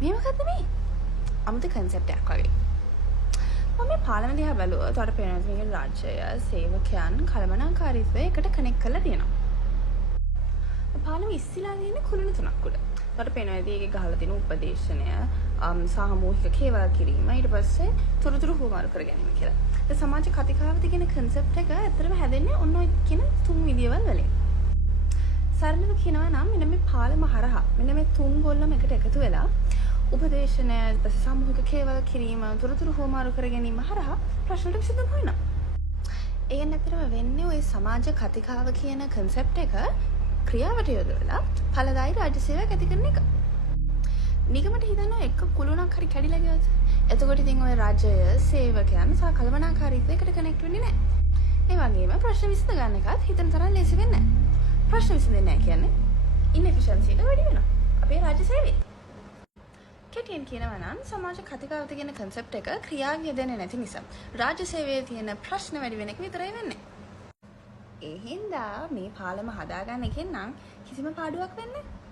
මේ මොකද්ද මේ? අමුතු concept එකක් වගේ. මම මේ පාලම දිහා බැලුවා. ඒතකොට පේනවා මේකේ රාජ්‍යය, සේවකයන්, කළමනාකාරීත්වය එකට කනෙක්ට් කරලා තියෙනවා. පාලම ඉස්සිලා තියෙන කුළුණු තුනක් උඩ. ඒතකොට පේනවා ඒකේ ගහලා තියෙන උපදේශනය, සාමූහික කේවල් කිරීම, ඊට පස්සේ තොරතුරු හුවමාරු කර ගැනීම කියලා. ඒ සමාජ කතිකාවත කියන concept එක ඇත්තටම හැදෙන්නේ ඔන්න ඔය කියන තුන් විදියවල් වලින්. සරලව කියනවා නම් මෙන්න මේ පාලම හරහා මෙන්න මේ තුන් ගොල්ලම එකට එකතු වෙලා උපදේශනය, සාමූහික කේවල් කිරීම, තොරතුරු හුවමාරු කර ගැනීම හරහා ප්‍රශ්නට විසඳුම් හොයනවා. ඒකෙන් ඇත්තටම වෙන්නේ ওই සමාජ කතිකාව කියන concept එක ක්‍රියාවට යොදවලා ඵලදායී රාජ්‍ය සේවයක් ඇති කරන එක. නිගමට හිතනවා එක්ක කුළුණක් හරි කැඩිලා ගියොත්. එතකොට ඉතින් ওই රාජ්‍යය, සේවකයන් සහ කළමනාකාරීත්වයකට කනෙක්ට් වෙන්නේ නැහැ. ඒ වගේම ප්‍රශ්න විසඳ ගන්න එකත් හිතන තරම් ලේසි වෙන්නේ නැහැ. ප්‍රශ්න විසඳෙන්නේ නැහැ කියන්නේ ඉන්එෆිෂන්සි එක වැඩි වෙනවා. අපේ රාජ්‍ය සේවයේ. කෙටියෙන් කියනවා නම් සමාජ කතිකාවත කියන concept එක ක්‍රියාවේ යෙදෙන්නේ නැති නිසා රාජ්‍ය සේවයේ තියෙන ප්‍රශ්න වැඩි වෙන එක විතරයි වෙන්නේ. ඒ හින්දා මේ පාලම හදාගන්න එකෙන් නම් කිසිම පාඩුවක් වෙන්නේ නැහැ.